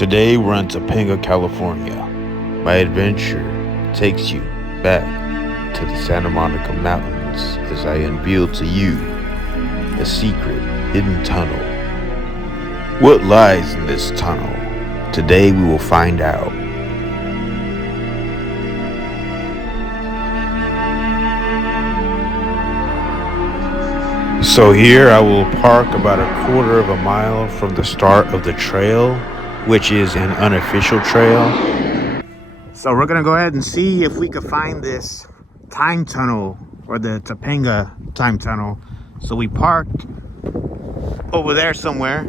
Today we're in Topanga, California. My adventure takes you back to the Santa Monica Mountains as I unveil to you a secret hidden tunnel. What lies in this tunnel? Today we will find out. So here I will park about a quarter of a mile from the start of the trail, which is an unofficial trail. So we're gonna go ahead and see if we can find this time tunnel, or the Topanga time tunnel. So we parked over there somewhere,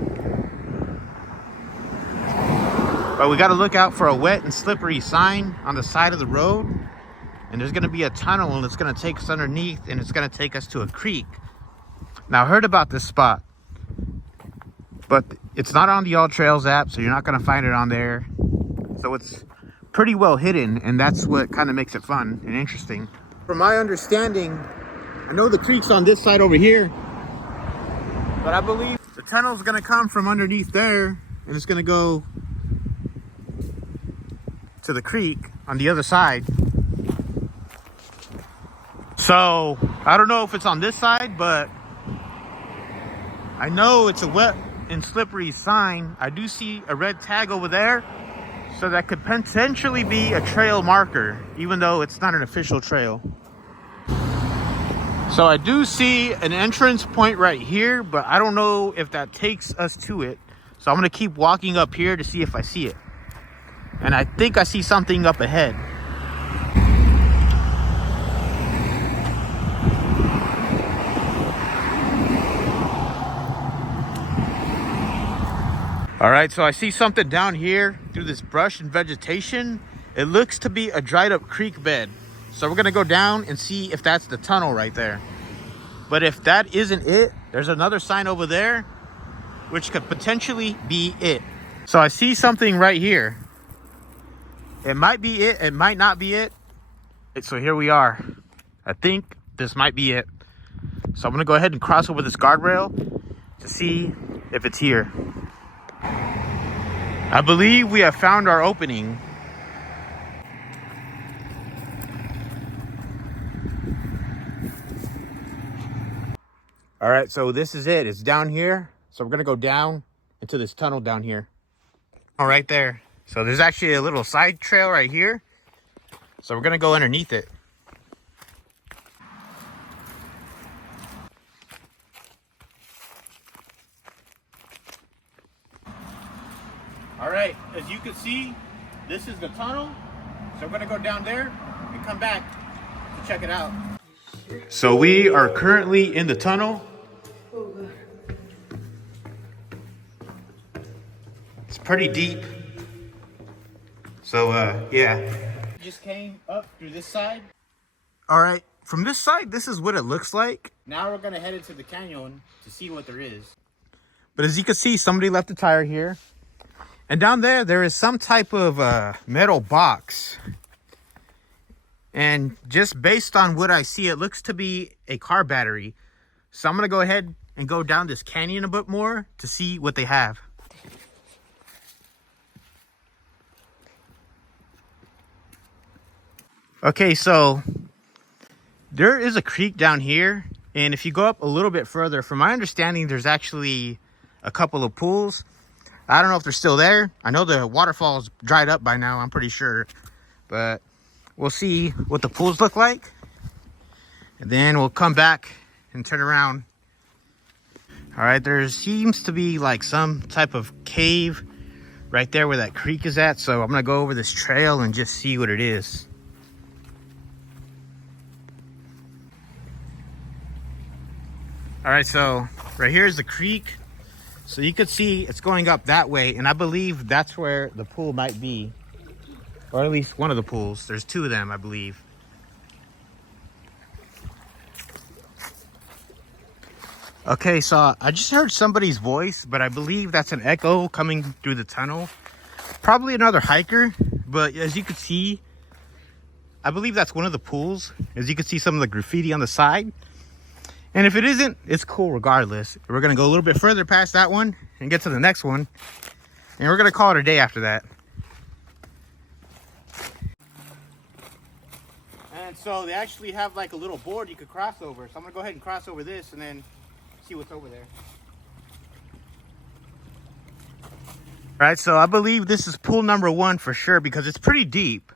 but we got to look out for a wet and slippery sign on the side of the road, and there's gonna be a tunnel and it's gonna take us underneath, and it's gonna take us to a creek. Now I heard about this spot, but it's not on the AllTrails app, so you're not gonna find it on there. So it's pretty well hidden, and that's what kind of makes it fun and interesting. From my understanding, I know the creek's on this side over here, but I believe the tunnel's gonna come from underneath there, and it's gonna go to the creek on the other side. So I don't know if it's on this side, but I know it's a wet and slippery sign. I do see a red tag over there, so that could potentially be a trail marker, even though it's not an official trail. So I do see an entrance point right here, but I don't know if that takes us to it. So I'm gonna keep walking up here to see if I see it. And I think I see something up ahead. All right, so I see something down here through this brush and vegetation. It looks to be a dried up creek bed. So we're gonna go down and see if that's the tunnel right there. But if that isn't it, there's another sign over there, which could potentially be it. So I see something right here. It might be it, it might not be it. So here we are. I think this might be it. So I'm gonna go ahead and cross over this guardrail to see if it's here. I believe we have found our opening. All right, so this is it. It's down here. So we're gonna go down into this tunnel down here. Oh, right there. So there's actually a little side trail right here. So we're gonna go underneath it. All right, as you can see, this is the tunnel. So we're gonna go down there and come back to check it out. So we are currently in the tunnel. It's pretty deep. So yeah. Just came up through this side. All right, from this side, this is what it looks like. Now we're gonna head into the canyon to see what there is. But as you can see, somebody left a tire here. And down there, there is some type of metal box. And just based on what I see, it looks to be a car battery. So I'm gonna go ahead and go down this canyon a bit more to see what they have. Okay, so there is a creek down here. And if you go up a little bit further, from my understanding, there's actually a couple of pools. I don't know if they're still there. I know the waterfall's dried up by now, I'm pretty sure. But we'll see what the pools look like. And then we'll come back and turn around. All right, there seems to be like some type of cave right there where that creek is at. So I'm gonna go over this trail and just see what it is. All right, so right here is the creek. So you could see it's going up that way, and I believe that's where the pool might be. Or at least one of the pools. There's two of them, I believe. Okay, so I just heard somebody's voice, but I believe that's an echo coming through the tunnel. Probably another hiker, but as you can see, I believe that's one of the pools. As you can see some of the graffiti on the side. And if it isn't, it's cool regardless. We're gonna go a little bit further past that one and get to the next one And we're gonna call it a day after that. And so they actually have like a little board you could cross over. So I'm gonna go ahead and cross over this and then see what's over there. All right, so I believe this is pool number 1 for sure because it's pretty deep.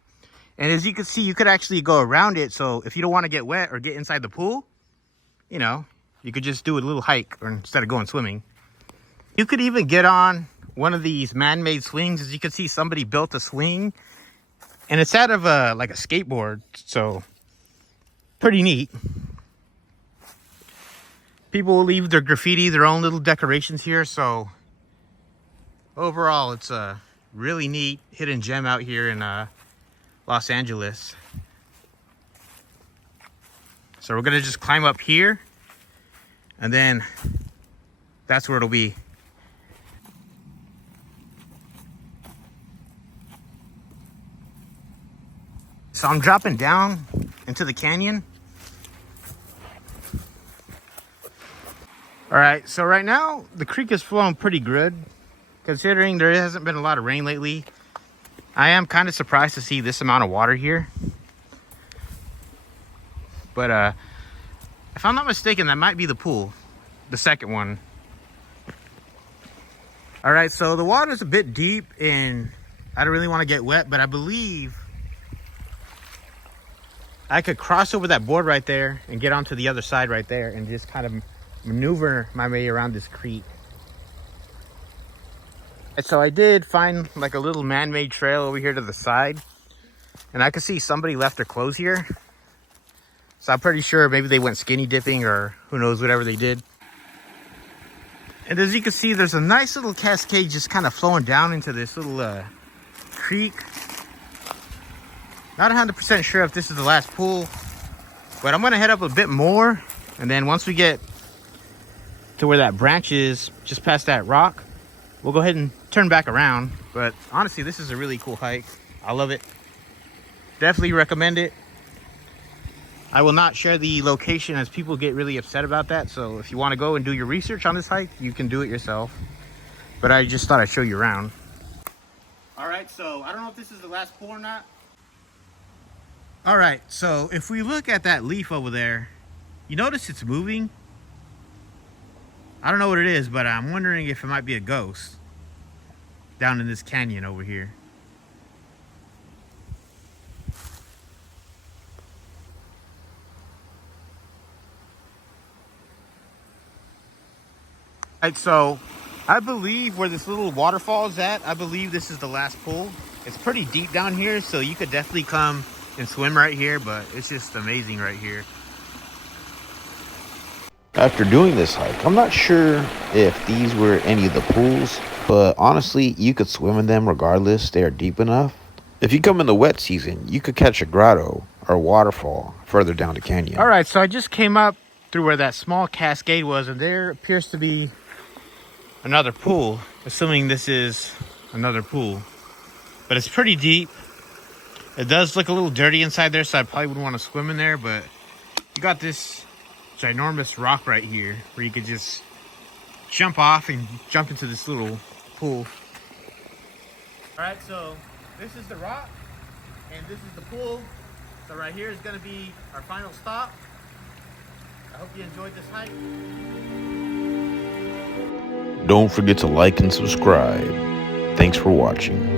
And as you can see, you could actually go around it. So if you don't want to get wet or get inside the pool, you know, you could just do a little hike or instead of going swimming. You could even get on one of these man-made swings. As you can see, somebody built a swing and it's out of like a skateboard. So pretty neat. People will leave their graffiti, their own little decorations here. So overall, it's a really neat hidden gem out here in Los Angeles. So we're gonna just climb up here and then that's where it'll be. So I'm dropping down into the canyon. All right, so right now the creek is flowing pretty good considering there hasn't been a lot of rain lately. I am kind of surprised to see this amount of water here. But if I'm not mistaken, that might be the pool, the second one. All right, so the water's a bit deep and I don't really want to get wet, but I believe I could cross over that board right there and get onto the other side right there and just kind of maneuver my way around this creek. So I did find like a little man-made trail over here to the side, and I could see somebody left their clothes here. So I'm pretty sure maybe they went skinny dipping or who knows, whatever they did. And as you can see, there's a nice little cascade just kind of flowing down into this little creek. Not 100% sure if this is the last pool, but I'm gonna head up a bit more, and then once we get to where that branch is, just past that rock, we'll go ahead and turn back around. But honestly, this is a really cool hike. I love it. Definitely recommend it. I will not share the location as people get really upset about that. So if you want to go and do your research on this hike, you can do it yourself. But I just thought I'd show you around. All right, so I don't know if this is the last pool or not. All right, so if we look at that leaf over there, you notice it's moving. I don't know what it is, but I'm wondering if it might be a ghost down in this canyon over here. All right, so I believe where this little waterfall is at, I believe this is the last pool. It's pretty deep down here, so you could definitely come and swim right here, but it's just amazing right here. After doing this hike, I'm not sure if these were any of the pools, but honestly, you could swim in them regardless. They are deep enough. If you come in the wet season, you could catch a grotto or a waterfall further down the canyon. All right, so I just came up through where that small cascade was, and there appears to be another pool, assuming this is another pool. But it's pretty deep. It does look a little dirty inside there, so I probably wouldn't want to swim in there, but you got this ginormous rock right here where you could just jump off and jump into this little pool. All right, so this is the rock and this is the pool. So right here is going to be our final stop. I hope you enjoyed this hike. Don't forget to like and subscribe. Thanks for watching.